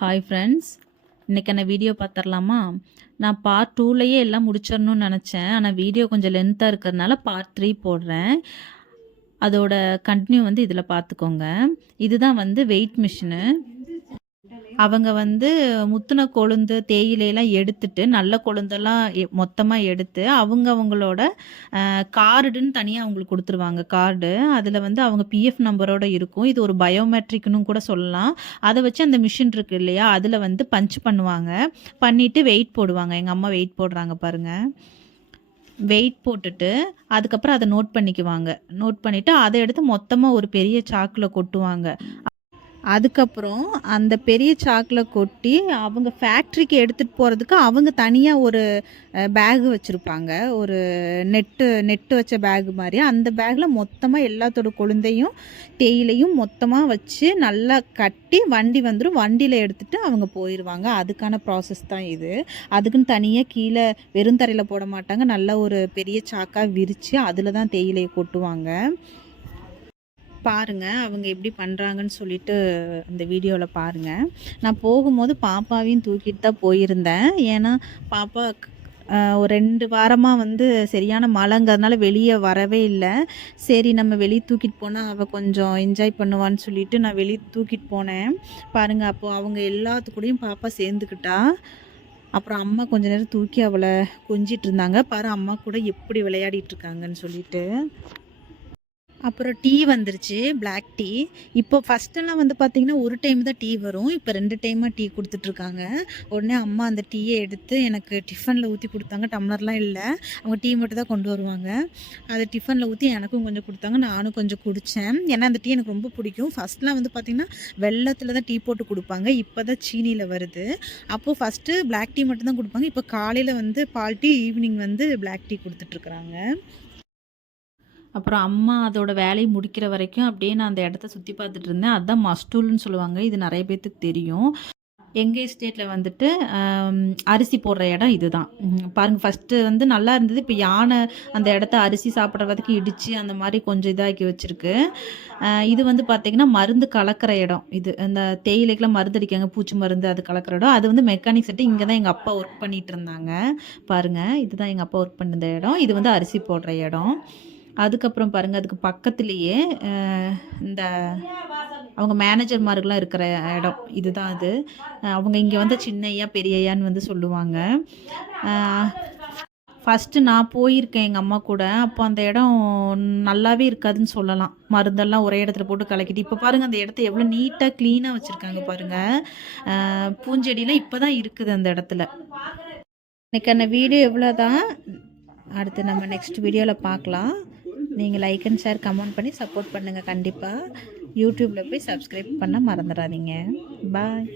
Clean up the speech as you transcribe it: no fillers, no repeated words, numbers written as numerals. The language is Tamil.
ஹாய் ஃப்ரெண்ட்ஸ், இன்றைக்கான வீடியோ பார்த்துடலாமா? நான் பார்ட் 2லேயே எல்லாம் முடிச்சிடணும்னு நினச்சேன். ஆனால் வீடியோ கொஞ்சம் லென்த்தாக இருக்கிறதுனால பார்ட் 3 போடுறேன். அதோட கண்டினியூ வந்து இதில் பார்த்துக்கோங்க. இதுதான் வந்து வெயிட் மிஷினு. அவங்க வந்து முத்துன கொழுந்து தேயிலையெல்லாம் எடுத்துட்டு நல்ல கொழுந்தெல்லாம் மொத்தமாக எடுத்து அவங்களோட கார்டுன்னு தனியாக அவங்களுக்கு கொடுத்துருவாங்க. கார்டு அதில் வந்து அவங்க பிஎஃப் நம்பரோட இருக்கும். இது ஒரு பயோமெட்ரிக்னு கூட சொல்லலாம். அதை வச்சு அந்த மிஷின் இருக்குது இல்லையா, அதில் வந்து பஞ்ச் பண்ணுவாங்க. பண்ணிவிட்டு வெயிட் போடுவாங்க. எங்கள் அம்மா வெயிட் போடுறாங்க பாருங்கள். வெயிட் போட்டுட்டு அதுக்கப்புறம் அதை நோட் பண்ணிக்குவாங்க. நோட் பண்ணிவிட்டு அதை எடுத்து மொத்தமாக ஒரு பெரிய சாக்கில் கொட்டுவாங்க. அதுக்கப்புறம் அந்த பெரிய சாக்கில் கொட்டி அவங்க ஃபேக்ட்ரிக்கு எடுத்துகிட்டு போகிறதுக்கு அவங்க தனியாக ஒரு பேகு வச்சுருப்பாங்க. ஒரு நெட்டு வச்ச பேகு மாதிரி. அந்த பேக்கில் மொத்தமாக எல்லாத்தோட கொழுந்தையும் தேயிலையும் மொத்தமாக வச்சு நல்லா கட்டி வண்டி வந்துடும். வண்டியில் எடுத்துகிட்டு அவங்க போயிடுவாங்க. அதுக்கான ப்ராசஸ் தான் இது. அதுக்குன்னு தனியாக கீழே வெறும் தரையில் போட மாட்டாங்க. நல்லா ஒரு பெரிய சாக்காக விரித்து அதில் தான் தேயிலையை கொட்டுவாங்க. பாருங்கள் அவங்க எப்படி பண்ணுறாங்கன்னு சொல்லிட்டு இந்த வீடியோவில் பாருங்கள். நான் போகும்போது பாப்பாவையும் தூக்கிட்டு தான் போயிருந்தேன். ஏன்னா பாப்பா ஒரு 2 வாரமாக வந்து சரியான மழைங்கிறதுனால வெளியே வரவே இல்லை. சரி நம்ம வெளியே தூக்கிட்டு போனால் அவள் கொஞ்சம் என்ஜாய் பண்ணுவான்னு சொல்லிட்டு நான் வெளியே தூக்கிட்டு போனேன். பாருங்கள் அப்போது அவங்க எல்லாத்துக்கூடையும் பாப்பா சேர்ந்துக்கிட்டா. அப்புறம் அம்மா கொஞ்ச நேரம் தூக்கி அவளை கொஞ்சிட்டு இருந்தாங்க. பாரு அம்மா கூட எப்படி விளையாடிட்டு இருக்காங்கன்னு சொல்லிட்டு. அப்புறம் டீ வந்துருச்சு, பிளாக் டீ. இப்போ ஃபஸ்ட்டெல்லாம் வந்து பார்த்திங்கன்னா ஒரு டைம் தான் டீ வரும். இப்போ 2 டைமாக டீ கொடுத்துட்ருக்காங்க. உடனே அம்மா அந்த டீயை எடுத்து எனக்கு டிஃபனில் ஊற்றி கொடுத்தாங்க. டம்ளர்லாம் இல்லை, அவங்க டீ மட்டும் தான் கொண்டு வருவாங்க. அதை டிஃபனில் ஊற்றி எனக்கும் கொஞ்சம் கொடுத்தாங்க. நானும் கொஞ்சம் குடித்தேன். ஏன்னா அந்த டீ எனக்கு ரொம்ப பிடிக்கும். ஃபஸ்ட்லாம் வந்து பார்த்திங்கன்னா வெல்லத்தில் தான் டீ போட்டு கொடுப்பாங்க. இப்போ தான் சீனியில் வருது. அப்போது ஃபஸ்ட்டு பிளாக் டீ மட்டும் தான் கொடுப்பாங்க. இப்போ காலையில் வந்து பால் டீ, ஈவினிங் வந்து பிளாக் டீ கொடுத்துட்ருக்குறாங்க. அப்புறம் அம்மா அதோட வேலையை முடிக்கிற வரைக்கும் அப்படியே நான் அந்த இடத்த சுற்றி பார்த்துட்டு இருந்தேன். அதுதான் மஸ்டூல்னு சொல்லுவாங்க. இது நிறைய பேர்த்துக்கு தெரியும். எங்கள் எஸ்டேட்டில் வந்துட்டு அரிசி போடுற இடம் இதுதான். பாருங்கள் ஃபஸ்ட்டு வந்து நல்லா இருந்தது. இப்போ யானை அந்த இடத்த அரிசி சாப்பிட்ற வரைக்கும் இடித்து அந்த மாதிரி கொஞ்சம் இதாக்கி வச்சுருக்கு. இது வந்து பார்த்திங்கன்னா மருந்து கலக்கிற இடம். இது அந்த தேயிலைக்கெலாம் மருந்து அடிக்காங்க, பூச்சி மருந்து அது கலக்கிற இடம். அது வந்து மெக்கானிக் செட்டு. இங்கே தான் எங்கள் அப்பா ஒர்க் பண்ணிகிட்டு இருந்தாங்க. பாருங்கள் இதுதான் எங்கள் அப்பா ஒர்க் பண்ணிருந்த இடம். இது வந்து அரிசி போடுற இடம். அதுக்கப்புறம் பாருங்கள் அதுக்கு பக்கத்துலேயே இந்த அவங்க மேனேஜர்மார்கள்லாம் இருக்கிற இடம் இதுதான் அது. அவங்க இங்கே வந்து சின்னையா பெரியய்யான்னு வந்து சொல்லுவாங்க. ஃபஸ்ட்டு நான் போயிருக்கேன் எங்கள் அம்மா கூட. அப்போ அந்த இடம் நல்லாவே இருக்காதுன்னு சொல்லலாம். மருந்தெல்லாம் ஒரே இடத்துல போட்டு கலக்கிட்டு. இப்போ பாருங்கள் அந்த இடத்த எவ்வளோ நீட்டாக க்ளீனாக வச்சுருக்காங்க பாருங்கள். பூஞ்செடியெலாம் இப்போ தான் இருக்குது அந்த இடத்துல. இன்றைக்கான வீடியோ எவ்வளோ தான். அடுத்து நம்ம நெக்ஸ்ட் வீடியோவில் பார்க்கலாம். நீங்கள் லைக் அண்ட் ஷேர் கமெண்ட் பண்ணி சப்போர்ட் பண்ணுங்கள். கண்டிப்பாக யூடியூப்பில் போய் சப்ஸ்கிரைப் பண்ண மறந்துடாதீங்க. பாய்.